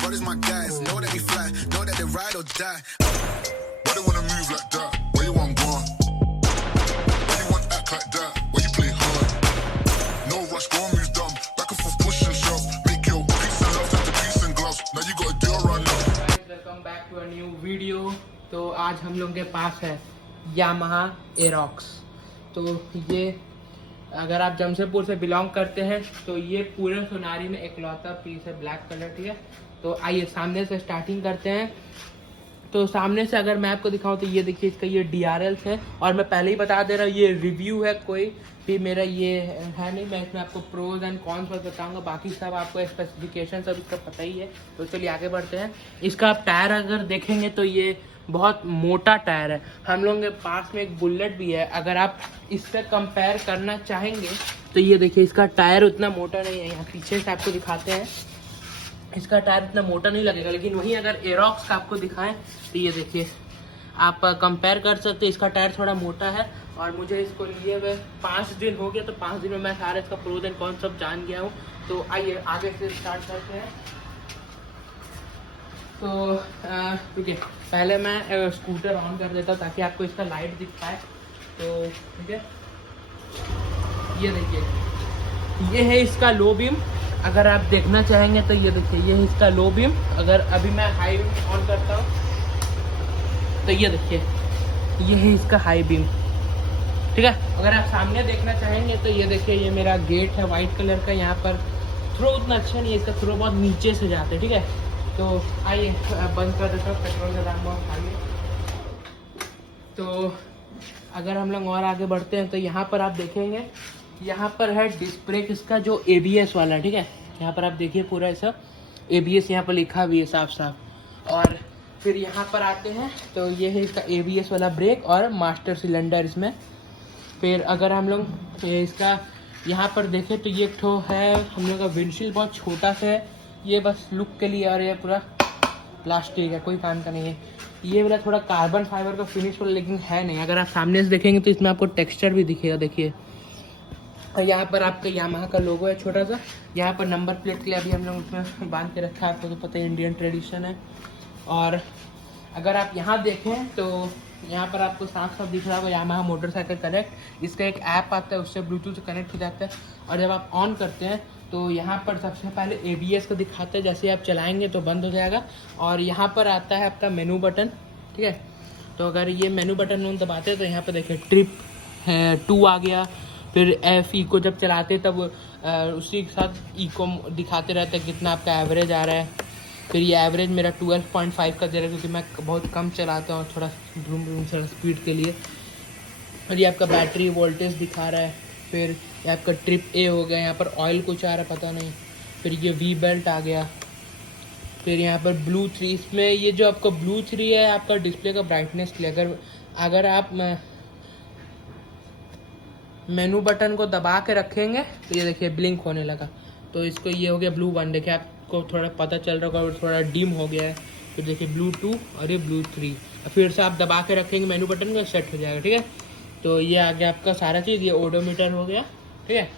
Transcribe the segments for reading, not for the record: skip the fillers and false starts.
brothers my guys. Know that we fly, know that they ride or die. Why they wanna move like that? Where you want gone? Why you want act like that? Why you play hard? No rush, go and move dumb. Back and forth, push and shove. Make your peace and love into peace and gloves. Now you gotta do it right now. Guys, welcome back to a new video. तो आज हम लोग के पास है Yamaha Aerox. तो ये अगर आप जमशेदपुर से बिलोंग करते हैं तो ये पूरे सोनारी में इकलौता पीस है, ब्लैक कलर, ठीक है। तो आइए सामने से स्टार्टिंग करते हैं। तो सामने से अगर मैं आपको दिखाऊं तो ये देखिए, इसका ये DRLs है। और मैं पहले ही बता दे रहा हूँ, ये रिव्यू है, कोई भी मेरा ये है नहीं। मैं इसमें आपको प्रोज एंड कॉन्स पर बताऊंगा, बाकी सब आपको स्पेसिफिकेशन सब इसका पता ही है। तो चलिए आगे बढ़ते हैं। इसका टायर अगर देखेंगे तो ये बहुत मोटा टायर है। हम लोगों के पास में एक बुलेट भी है, अगर आप इससे कंपेयर करना चाहेंगे तो ये देखिए, इसका टायर उतना मोटा नहीं है। यहाँ पीछे से आपको दिखाते हैं, इसका टायर इतना मोटा नहीं लगेगा। लेकिन वहीं अगर एरोक्स का आपको दिखाएं तो ये देखिए, आप कंपेयर कर सकते हैं, इसका टायर थोड़ा मोटा है। और मुझे इसको लिए हुए 5 दिन हो गया, तो 5 दिन में मैं सारे इसका प्रोज एंड कॉन्स सब जान गया हूँ। तो आइए आगे से स्टार्ट करते हैं। तो ठीक है, पहले मैं स्कूटर ऑन कर देता हूँ ताकि आपको इसका लाइट दिख पाए। तो ठीक है, ये देखिए, ये है इसका लो बीम। अगर आप देखना चाहेंगे तो ये देखिए, ये है इसका लो बीम। अगर अभी मैं हाई बीम ऑन करता हूँ तो ये देखिए, ये है इसका हाई बीम, ठीक है। अगर आप सामने देखना चाहेंगे तो ये देखिए, ये मेरा गेट है वाइट कलर का। यहाँ पर थ्रो उतना अच्छा नहीं है, इसका थ्रो बहुत नीचे से जाते हैं, ठीक है। तो आइए बंद कर देता हूँ, पेट्रोल का दाम बहुत हाई है। तो अगर हम लोग और आगे बढ़ते हैं तो यहाँ पर आप देखेंगे, यहाँ पर है डिस्क ब्रेक इसका जो ABS वाला, ठीक है। यहाँ पर आप देखिए, पूरा ऐसा ABS यहाँ पर लिखा भी है साफ साफ। और फिर यहाँ पर आते हैं तो ये है इसका ABS वाला ब्रेक और मास्टर सिलेंडर इसमें। फिर अगर हम लोग इसका यहाँ पर देखें तो ये ठो है, हम लोग का विंडशील्ड बहुत छोटा सा है, ये बस लुक के लिए। और ये पूरा प्लास्टिक है, कोई काम का नहीं है। ये वाला थोड़ा कार्बन फाइबर का फिनिश वाला लेकिन है नहीं। अगर आप सामने से देखेंगे तो इसमें आपको टेक्सचर भी दिखेगा, देखिए। और यहाँ पर आपका यामाहा का लोगो है छोटा सा। यहाँ पर नंबर प्लेट के लिए अभी हम लोग उसमें बांध के रखा है, आपको तो पता है इंडियन ट्रेडिशन है। और अगर आप यहाँ देखें तो यहाँ पर आपको साफ साफ दिख रहा होगा यामाहा मोटरसाइकिल कनेक्ट। इसका एक ऐप आता है, उससे ब्लूटूथ से कनेक्ट हो जाता है। और जब आप ऑन करते हैं तो यहाँ पर सबसे पहले ABS को दिखाता है, जैसे आप चलाएंगे तो बंद हो जाएगा। और यहाँ पर आता है आपका मेनू बटन, ठीक है। तो अगर ये मेनू बटन दबाते हैं तो यहाँ पर देखिए ट्रिप है 2 आ गया। फिर F इको जब चलाते तब उसी के साथ इको दिखाते रहते हैं कितना आपका एवरेज आ रहा है। फिर ये एवरेज मेरा 12.5 का दे रहा है, क्योंकि मैं बहुत कम चलाता हूँ, थोड़ा ड्रूम थोड़ा स्पीड के लिए। और ये आपका बैटरी वोल्टेज दिखा रहा है। फिर ये आपका ट्रिप A हो गया, यहाँ पर ऑयल कुछ आ रहा है पता नहीं। फिर ये V बेल्ट आ गया। फिर यहाँ पर ब्लू 3, इसमें ये जो आपका ब्लू 3 है आपका डिस्प्ले का ब्राइटनेस के लिए। अगर आप मेनू बटन को दबा के रखेंगे तो ये देखिए ब्लिंक होने लगा। तो इसको ये हो गया ब्लू 1, देखिए आपको थोड़ा पता चल रहा होगा, थोड़ा डिम हो गया है। फिर देखिए ब्लू 2 और ये ब्लू 3। फिर से आप दबा के रखेंगे मेनू बटन को, सेट हो जाएगा, ठीक है। तो ये आ गया आपका सारा चीज़। ये ओडोमीटर हो गया, ठीक है।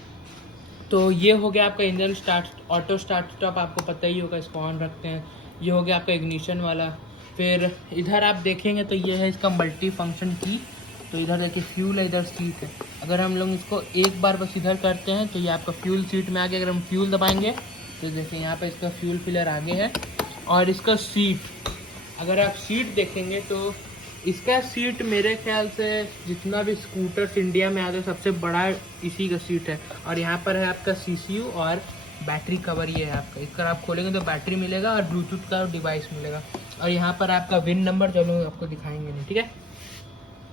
तो ये हो गया आपका engine start, auto start stop आपको पता ही होगा, इसको ऑन रखते हैं। ये हो गया आपका इग्निशन वाला। फिर इधर आप देखेंगे तो ये है इसका मल्टी फंक्शन की। तो इधर देखिए फ्यूल है, इधर सीट है। अगर हम लोग इसको एक बार बस इधर करते हैं तो ये आपका फ्यूल सीट में आ गया। अगर हम फ्यूल दबाएंगे तो देखिए यहाँ पे इसका फ्यूल फिलर आगे है। और इसका सीट, अगर आप सीट देखेंगे तो इसका सीट मेरे ख्याल से जितना भी स्कूटर्स इंडिया में आते हैं सबसे बड़ा इसी का सीट है। और यहाँ पर है आपका CCU और बैटरी कवर, ये है आपका। इसका आप खोलेंगे तो बैटरी मिलेगा और ब्लूटूथ का डिवाइस मिलेगा। और यहाँ पर आपका विन नंबर जो लोग आपको दिखाएंगे नहीं, ठीक है।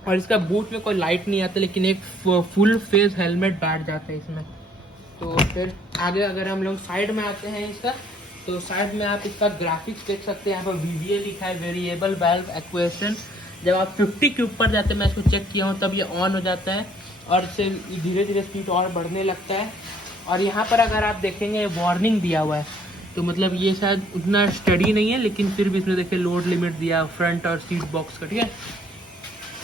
और इसका बूट में कोई लाइट नहीं आता, लेकिन एक फुल फेस हेलमेट बैठ जाता है इसमें। तो फिर आगे अगर हम लोग साइड में आते हैं इसका, तो साइड में आप इसका ग्राफिक्स देख सकते हैं। यहाँ पर VVA लिखा है, वेरिएबल वाल्व एक्वेशन। जब आप 50 के ऊपर जाते हैं, मैं इसको चेक किया हूँ, तब ये ऑन हो जाता है और इससे धीरे धीरे स्पीड और बढ़ने लगता है। और यहाँ पर अगर आप देखेंगे वार्निंग दिया हुआ है, तो मतलब ये शायद उतना स्टडी नहीं है, लेकिन फिर भी इसमें देखिए लोड लिमिट दिया फ्रंट और सीट बॉक्स का, ठीक है।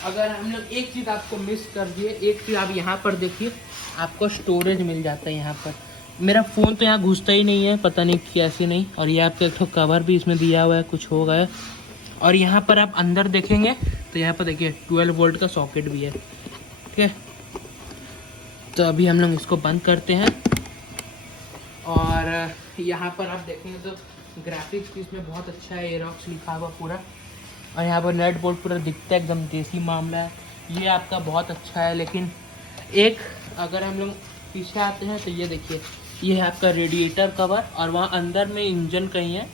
अगर हम लोग एक चीज़ आपको मिस कर दिए, एक चीज़ आप यहाँ पर देखिए, आपको स्टोरेज मिल जाता है यहाँ पर। मेरा फ़ोन तो यहाँ घुसता ही नहीं है, पता नहीं कैसे नहीं। और ये आपका एक तो कवर भी इसमें दिया हुआ है, कुछ होगा है। और यहाँ पर आप अंदर देखेंगे तो यहाँ पर देखिए 12 वोल्ट का सॉकेट भी है, ठीक है। तो अभी हम लोग इसको बंद करते हैं। और यहाँ पर आप देखेंगे तो ग्राफिक्स भी इसमें बहुत अच्छा है, एरोक्स लिखा हुआ पूरा। और यहाँ पर नेट बोर्ड पूरा दिखता है, एकदम देसी मामला है। ये आपका बहुत अच्छा है। लेकिन एक अगर हम लोग पीछे आते हैं तो ये देखिए, ये है आपका रेडिएटर कवर। और वहाँ अंदर में इंजन कहीं है,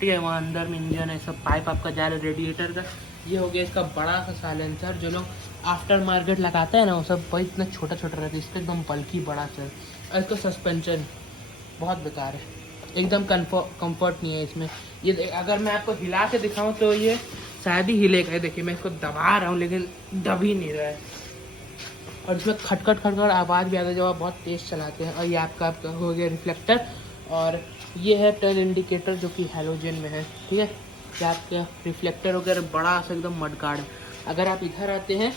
ठीक है, वहाँ अंदर में इंजन है, सब पाइप आपका जा रहा है रेडिएटर का। ये हो गया इसका बड़ा सा साइलेंसर। जो लोग आफ्टर मार्केट लगाते हैं ना, वो सब भाई इतना छोटा छोटा रहता है, इसका एकदम बल्कि बड़ा सा। और इसका सस्पेंशन बहुत बेकार है, एकदम कंफर्ट नहीं है इसमें। ये अगर मैं आपको हिला के दिखाऊं तो ये शायद ही हिलेगा। देखिए मैं इसको दबा रहा हूँ लेकिन दब ही नहीं रहा है। और इसमें खटखट खटखट आवाज़ भी आता है जब आप बहुत तेज़ चलाते हैं। और ये आपका हो गया रिफ्लेक्टर। और ये है टर्न इंडिकेटर जो कि हैलोजन में है, ठीक है। ये आपका रिफ्लेक्टर वगैरह बड़ा सा एकदम मडगार्ड है। अगर आप इधर आते हैं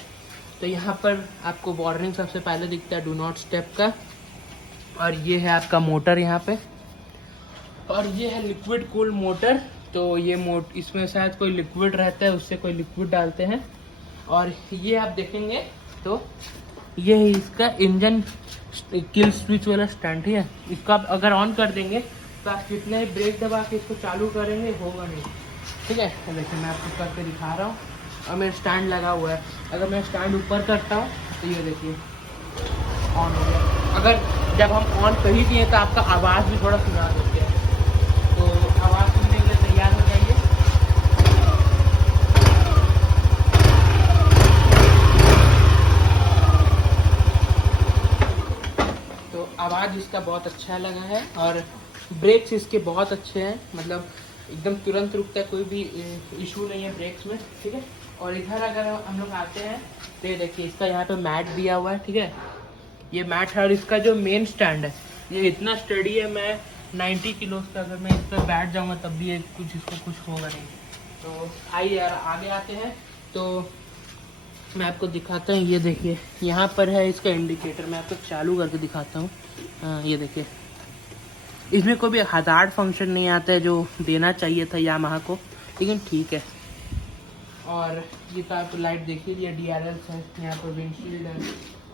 तो यहाँ पर आपको वार्निंग सबसे पहले दिखता है, डू नॉट स्टेप का। और ये है आपका मोटर यहाँ पे। और ये है लिक्विड कूल मोटर। तो ये इसमें शायद कोई लिक्विड रहता है, उससे कोई लिक्विड डालते हैं। और ये आप देखेंगे तो ये है इसका इंजन किल स्विच वाला स्टैंड, ठीक है। इसको आप अगर ऑन कर देंगे तो आप कितने ब्रेक दबा के इसको चालू करेंगे होगा नहीं, ठीक है। तो देखिए मैं आपको करके दिखा रहा हूँ। और मेरा स्टैंड लगा हुआ है, अगर मैं स्टैंड ऊपर करता हूँ तो ये देखिए ऑन हो गया। अगर जब हम ऑन कर ही दिए तो आपका आवाज़ भी थोड़ा सुना देते हैं, तो आवाज़ सुनने के लिए तैयार हो जाइए। तो आवाज़ इसका बहुत अच्छा लगा है। और ब्रेक्स इसके बहुत अच्छे हैं, मतलब एकदम तुरंत रुकता है, कोई भी इशू नहीं है ब्रेक्स में, ठीक है। और इधर अगर हम लोग आते हैं तो ये देखिए इसका यहाँ पे मैट दिया हुआ है, ठीक है। ये मैट है। और इसका जो मेन स्टैंड है ये इतना स्टडी है, मैं 90 किलो का अगर मैं इस पर बैठ जाऊँगा तब भी इसको कुछ होगा नहीं। तो आइए यार आगे आते हैं तो मैं आपको दिखाता हूँ। ये देखिए यहाँ पर है इसका इंडिकेटर, मैं आपको चालू करके दिखाता हूँ। ये देखिए इसमें कोई भी हज़ार्ड फंक्शन नहीं आता है जो देना चाहिए था यामाहा को, लेकिन ठीक है। और ये तो आप लाइट देखिए, ये DRLs है, यहाँ पर विंडशील्ड है।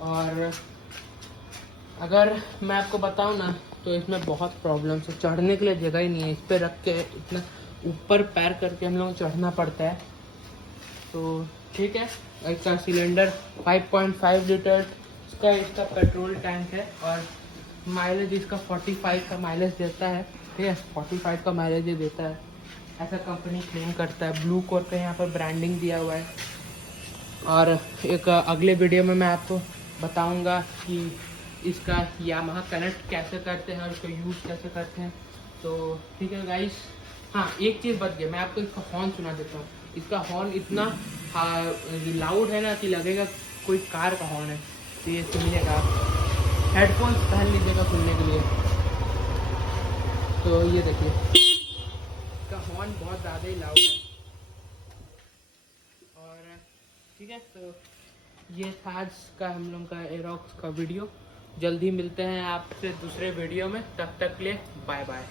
और अगर मैं आपको बताऊं ना तो इसमें बहुत प्रॉब्लम्स है, चढ़ने के लिए जगह ही नहीं है। इस पर रख के इतना ऊपर पैर करके हम लोग चढ़ना पड़ता है। तो ठीक है, इसका सिलेंडर 5.5 लीटर इसका पेट्रोल टैंक है। और माइलेज इसका 45 का माइलेज देता है, ठीक है। 45 का माइलेज ये देता है, ऐसा कंपनी क्लेम करता है। ब्लू कोर पे यहाँ पर ब्रांडिंग दिया हुआ है। और एक अगले वीडियो में मैं आपको बताऊंगा कि इसका यामाहा कनेक्ट कैसे करते हैं और इसको यूज़ कैसे करते हैं। तो ठीक है गाइस। हाँ एक चीज़ बच गया, मैं आपको इसका हॉर्न सुना देता हूँ। इसका हॉर्न इतना लाउड है ना कि लगेगा कोई कार का हॉर्न है। तो ये सुनिएगा, आप हेडफोन्स पहन लीजिएगा सुनने के लिए। तो ये देखिए इसका हॉर्न बहुत ज़्यादा ही लाउड है। और ठीक है, तो ये था आज का हम लोग का एरोक्स का वीडियो। जल्दी मिलते हैं आपसे दूसरे वीडियो में, तब तक के लिए बाय बाय।